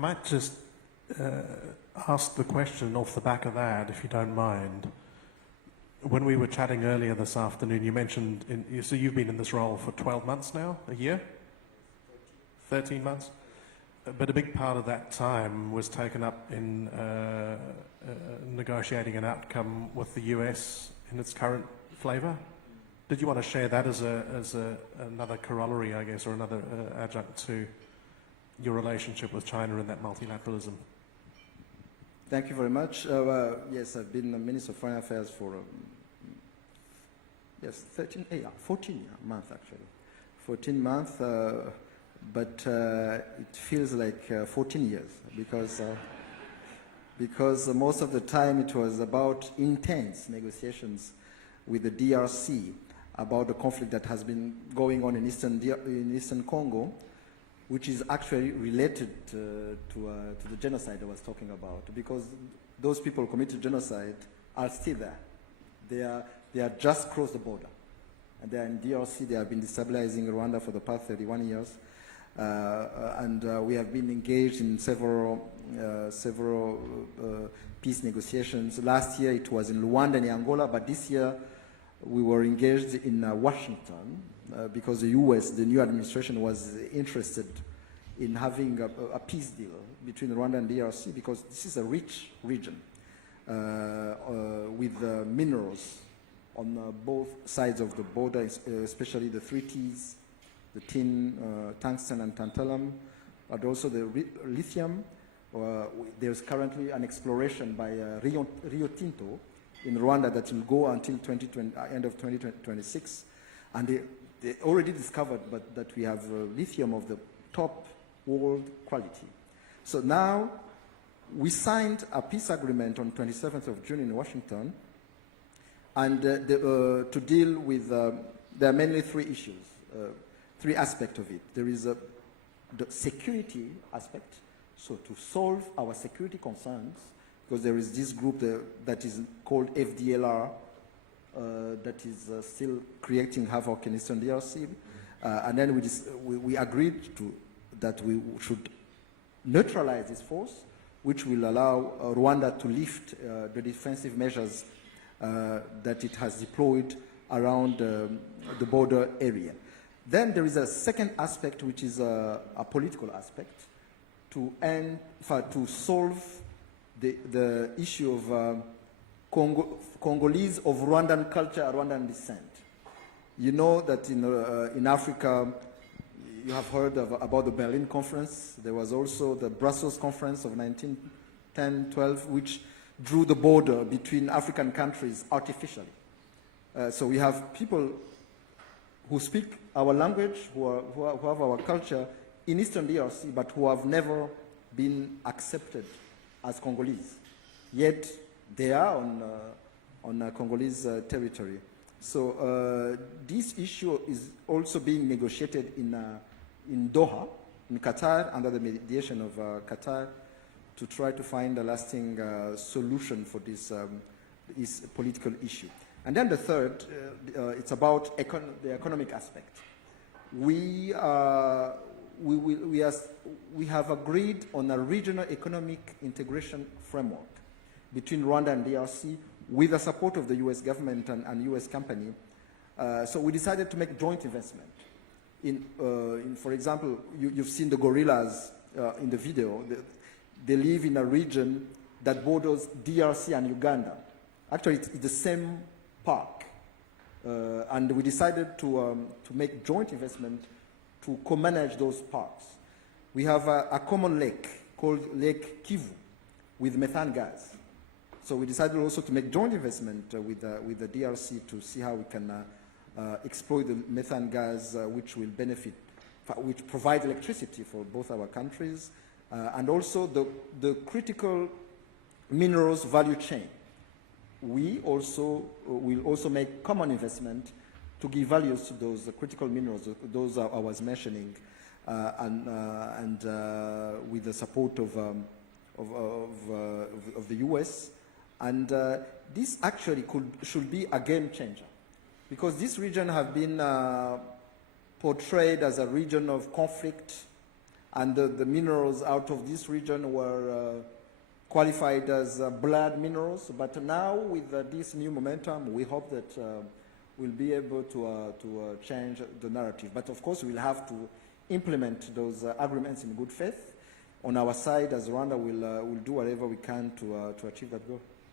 I might just ask the question off the back of that, if you don't mind. When we were chatting earlier this afternoon, you mentioned, so you've been in this role for 12 months now, a year? 13 months? But a big part of that time was taken up in negotiating an outcome with the US in its current flavour. Did you want to share that as another corollary, I guess, or another adjunct to your relationship with China and that multilateralism? Thank you very much. Yes, I've been the Minister of Foreign Affairs for 14 months actually. 14 months, but it feels like 14 years because most of the time it was about intense negotiations with the DRC about the conflict that has been going on in Eastern Congo, which is actually related to the genocide I was talking about, because those people who committed genocide are still there. They are just crossed the border, and they are in DRC. They have been destabilizing Rwanda for the past 31 years, and we have been engaged in several peace negotiations. Last year it was in Rwanda and Angola, but this year we were engaged in Washington, because the US, the new administration, was interested in having a peace deal between Rwanda and DRC, because this is a rich region with minerals on both sides of the border, especially the 3 T's, the tin, tungsten and tantalum, but also the lithium. There's currently an exploration by Rio Tinto in Rwanda that will go until end of 2026, and they already discovered that we have lithium of the top world quality. So now we signed a peace agreement on 27th of June in Washington, and to deal with, there are mainly 3 issues, 3 aspects of it. There is the security aspect, so to solve our security concerns, because there is this group that is called FDLR, that is still creating havoc in Eastern DRC. And then we agreed that we should neutralize this force, which will allow Rwanda to lift the defensive measures that it has deployed around the border area. Then there is a second aspect, which is a political aspect, to solve the issue of Congolese of Rwandan culture, Rwandan descent. You know that in Africa, you have heard about the Berlin Conference. There was also the Brussels Conference of 1910-12, which drew the border between African countries artificially. So we have people who speak our language, who have our culture in Eastern DRC, but who have never been accepted as Congolese. Yet they are on Congolese territory. So this issue is also being negotiated in Doha, in Qatar, under the mediation of Qatar, to try to find a lasting solution for this political issue. And then the third, it's about the economic aspect. We have agreed on a regional economic integration framework between Rwanda and DRC with the support of the US government and US company. So we decided to make joint investment. For example, you've seen the gorillas in the video. They live in a region that borders DRC and Uganda. Actually, it's the same park. And we decided to make joint investment to co-manage those parks. We have a common lake called Lake Kivu with methane gas. So we decided also to make joint investment with the DRC to see how we can exploit the methane gas, which will benefit, which provide electricity for both our countries, and also the critical minerals value chain. We also will also make common investment to give values to those critical minerals, those I was mentioning, and with the support of the US. And this actually should be a game changer, because this region has been portrayed as a region of conflict and the minerals out of this region were qualified as blood minerals. But now with this new momentum, we hope that we'll be able to change the narrative. But of course, we'll have to implement those agreements in good faith. On our side, as Rwanda, we'll do whatever we can to achieve that goal.